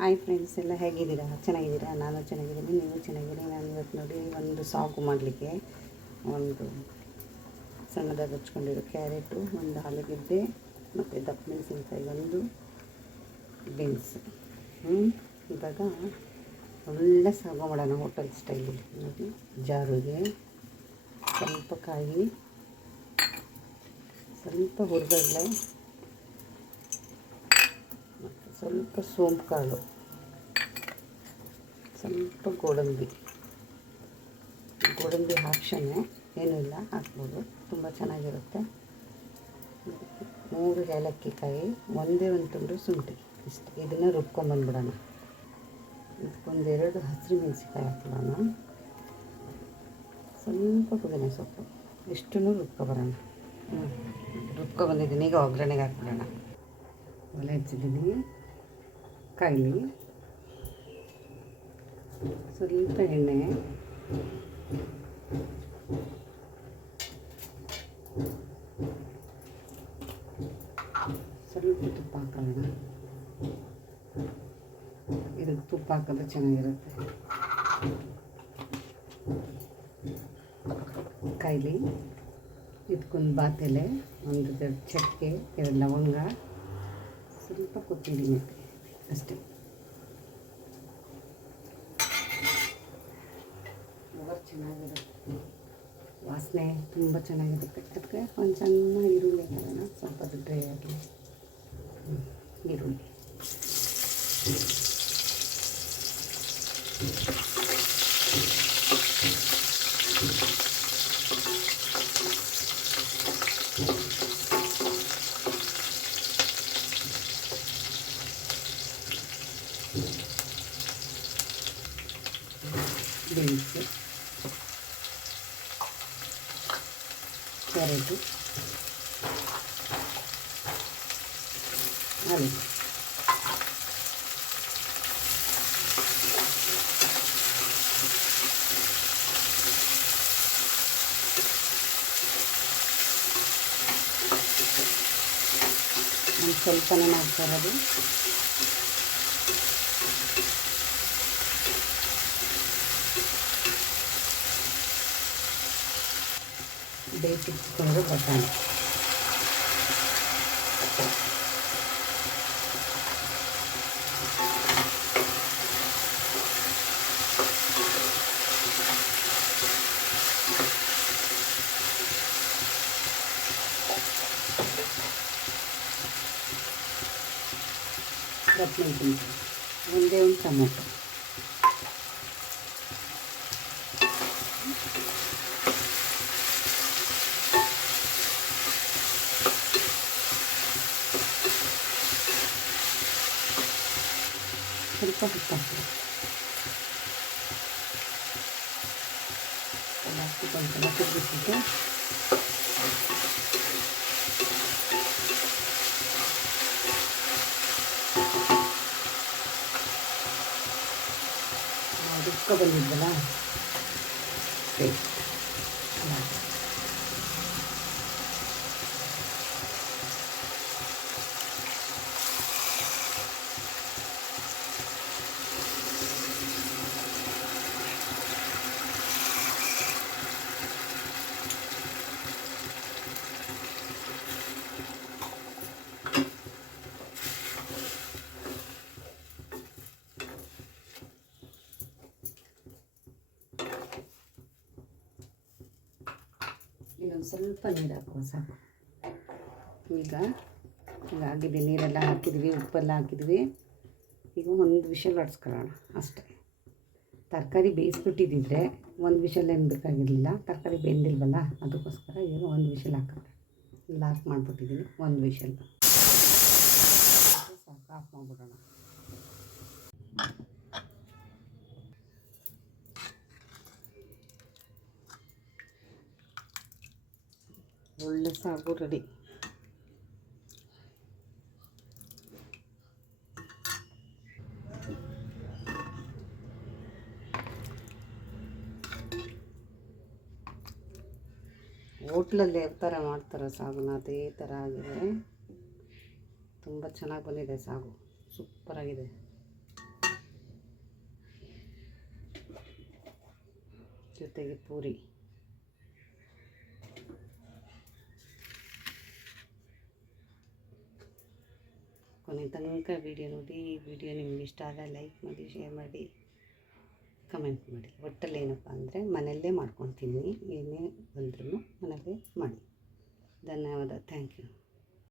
Hi friends, ಎಲ್ಲ ಹೇಗಿದ್ದೀರಾ? ಚೆನ್ನಾಗಿದ್ದೀರಾ? ನಾನು ಚೆನ್ನಾಗಿದ್ದೀನಿ, ನೀವು ಚೆನ್ನಾಗಿದ್ದೀನಿ. ನಾನು ಇವತ್ತು ನೋಡಿ ಒಂದು ಸಾಗು ಮಾಡಲಿಕ್ಕೆ ಒಂದು ಸಣ್ಣದಾಗಿ ಹಚ್ಕೊಂಡಿರೋ ಕ್ಯಾರೆಟು, ಒಂದು ಆಲೂಗೆಡ್ಡೆ ಮತ್ತು ದಪ್ಪ ಮೆಣಸಿನ್ಕಾಯಿ, ಒಂದು ಬೀನ್ಸ್. ಇವಾಗ ಒಳ್ಳೆ ಸಾಗು ಮಾಡೋಣ ಹೋಟೆಲ್ ಸ್ಟೈಲಲ್ಲಿ. ನೋಡಿ, ಜಾರಿಗೆ ಸ್ವಲ್ಪ ಕಾಯಿ, ಸ್ವಲ್ಪ ಹುರಿಗಡಲೆ ಮತ್ತು ಸ್ವಲ್ಪ ಸೋಂಪು ಕಾಳು, ಸ್ವಲ್ಪ ಗೋಡಂಬಿ ಹಾಕ್ಸನೆ ಏನೂ ಇಲ್ಲ, ಹಾಕ್ಬೋದು, ತುಂಬ ಚೆನ್ನಾಗಿರುತ್ತೆ. 3 ಏಲಕ್ಕಿ ಕಾಯಿ, ಒಂದೇ ಒಂದು ತುಂಡು ಶುಂಠಿ, ಇಷ್ಟು. ಇದನ್ನು ರುಬ್ಕೊಂಬಂದ್ಬಿಡೋಣ. ಇದಕ್ಕೊಂದೆರಡು ಹಸಿರು ಮೆಣಸಿನ್ಕಾಯಿ ಹಾಕ್ಬಿಡೋಣ, ಸ್ವಲ್ಪ ಪುದೀನ ಸೊಪ್ಪು, ಇಷ್ಟನ್ನು ರುಬ್ಕೊಬರೋಣ. ರುಬ್ಕೊಬಂದಿದ್ದೀನಿ. ಈಗ ಒಗ್ಗರಣೆಗೆ ಹಾಕ್ಬಿಡೋಣ. ಒಲೆ ಹಚ್ಚಿದ್ದೀನಿ, ಕಾಯಿ, ಸ್ವಲ್ಪ ಎಣ್ಣೆ, ಸ್ವಲ್ಪ ತುಪ್ಪ ಹಾಕೋಣ. ಇದಕ್ಕೆ ತುಪ್ಪ ಹಾಕಿದ್ರೆ ಚೆನ್ನಾಗಿರುತ್ತೆ. ಕಾಯಿಲಿ ಇದಕ್ಕೊಂದು ಬಾತೆಲೆ, ಒಂದು ಚಕ್ಕೆ, 2 ಲವಂಗ, ಸ್ವಲ್ಪ ಕೊತ್ತಂಬರಿ ಮೆಂತೆ ಅಷ್ಟೇ. ಚೆನ್ನಾಗಿರುತ್ತೆ, ವಾಸನೆ ತುಂಬ ಚೆನ್ನಾಗಿರುತ್ತೆ. ಅದಕ್ಕೆ ಒಂದು ಸಣ್ಣ ಈರುಳ್ಳಿ ಹಾಕೋಣ, ಸ್ವಲ್ಪ ಡ್ರೈ ಆಗಲಿ. ಈರುಳ್ಳಿ ಬೀನ್ಸ್, ಕ್ಯಾರೆಟು, ಆಲೂ, ಒಂದು ಸ್ವಲ್ಪನೇ ಮಾಡ್ತಾ ಇರೋದು. ಬೇಯಿಸಿಟ್ಕೊಂಡು ಬಟಾಣಿ, ದಪ್ಪ ಮೆಣಸಿನ್ಕಾಯಿ, ಒಂದೇ ಒಂದು ಟೊಮೊಟೊ, ಸ್ವಲ್ಪ ಉಪ್ಪು ಹಾಕಿ, ಒಂದ್ಸಲ ತಿರುಗಿಸಿಟ್ಟು ರುಬ್ಕೊಬಂದಿದ್ವಲ್ಲ ಪೇಸ್ಟ್ ಇನ್ನೊಂದು ಸ್ವಲ್ಪ ನೀರು ಹಾಕುವ ಸಾಕು. ಈಗ ಆಗಿದೆ, ನೀರೆಲ್ಲ ಹಾಕಿದ್ವಿ, ಉಪ್ಪೆಲ್ಲ ಹಾಕಿದ್ವಿ. ಈಗ ಒಂದು ವಿಷಲ್ ಹೊಡ್ಸ್ಕೊಳ್ಳೋಣ ಅಷ್ಟೇ. ತರಕಾರಿ ಬೇಯಿಸ್ಬಿಟ್ಟಿದ್ದಿದ್ರೆ ಒಂದು ವಿಷಲ್ ಏನು ಬೇಕಾಗಿರಲಿಲ್ಲ, ತರಕಾರಿ ಬೆಂದಿಲ್ವಲ್ಲ, ಅದಕ್ಕೋಸ್ಕರ ಈಗ ಒಂದು ವಿಷಲ್ ಹಾಕೋಣ. ಲಾಕ್ ಮಾಡಿಬಿಟ್ಟಿದ್ದೀನಿ, ಒಂದು ವಿಷಲ್ ಸಾಕು. ಆಫ್ ಮಾಡಿಬಿಡೋಣ. ಒಳ್ಳೆ ಸಾಗು ರೆಡಿ. ಹೋಟ್ಲಲ್ಲಿ ಯಾವ ಥರ ಮಾಡ್ತಾರೆ ಸಾಗುನ ಅದೇ ಥರ ಆಗಿದೆ. ತುಂಬ ಚೆನ್ನಾಗಿ ಬಂದಿದೆ ಸಾಗು, ಸೂಪರಾಗಿದೆ. ಜೊತೆಗೆ ಪೂರಿ. ಕೊನೆ ತನಕ ವಿಡಿಯೋ ನೋಡಿ. ಈ ವಿಡಿಯೋ ನಿಮ್ಗೆ ಇಷ್ಟ ಆದರೆ ಲೈಕ್ ಮಾಡಿ, ಶೇರ್ ಮಾಡಿ, ಕಮೆಂಟ್ ಮಾಡಿ. ಒಟ್ಟಲ್ಲಿ ಏನಪ್ಪ ಅಂದರೆ ಮನೆಯಲ್ಲೇ ಮಾಡ್ಕೊತೀನಿ, ಏನೇ ಬಂದ್ರೂ ಮನೆಯಲ್ಲೇ ಮಾಡಿ. ಧನ್ಯವಾದ. Thank you.